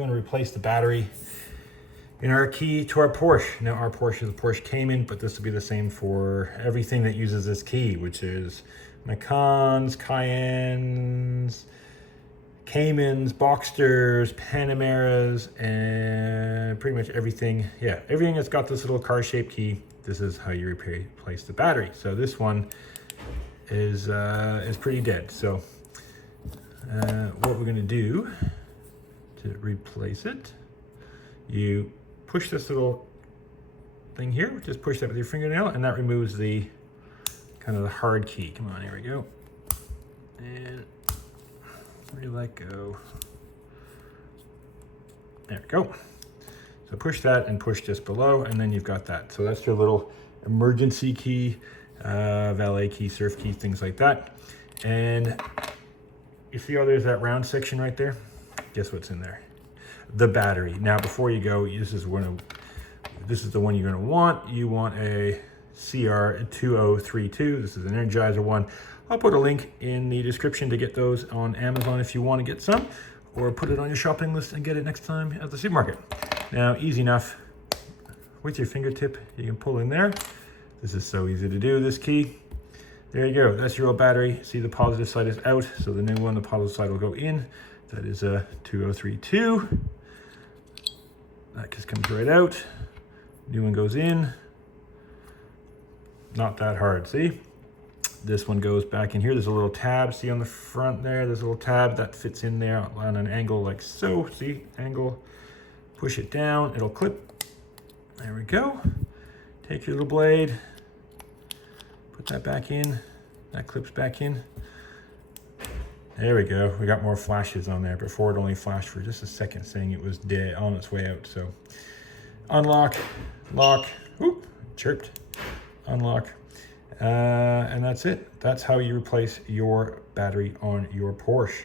going to replace the battery in our key to our Porsche. Now our Porsche is a Porsche Cayman, but this will be the same for everything that uses this key, which is Macans, Cayennes, Caymans, Boxsters, Panameras, and pretty much everything. Yeah, everything that's got this little car-shaped key, this is how you replace the battery. So this one is pretty dead. So what we're gonna do to replace it, you push this little thing here, just push that with your fingernail, and that removes the kind of the hard key. Come on, here we go. And we let go. There we go. So push that and push just below, and then you've got that. So that's your little emergency key, valet key, surf key, things like that. And you see how there's that round section right there? Guess what's in there? The battery. Now, before you go, this is the one you're gonna want. You want a CR2032. This is an Energizer one. I'll put a link in the description to get those on Amazon if you want to get some, or put it on your shopping list and get it next time at the supermarket. Now, easy enough. With your fingertip, you can pull in there. This is so easy to do, this key. There you go, that's your old battery. See, the positive side is out, so the new one, the positive side will go in. That is a 2032. That just comes right out. New one goes in. Not that hard, see? This one goes back in here. There's a little tab, see on the front there? There's a little tab that fits in there on an angle like so. See, angle, push it down, it'll clip. There we go. Take your little blade, put that back in. That clips back in. There we go. We got more flashes on there. Before it only flashed for just a second, saying it was dead on its way out. So unlock, lock, whoop, chirped, unlock. And that's it. That's how you replace your battery on your Porsche.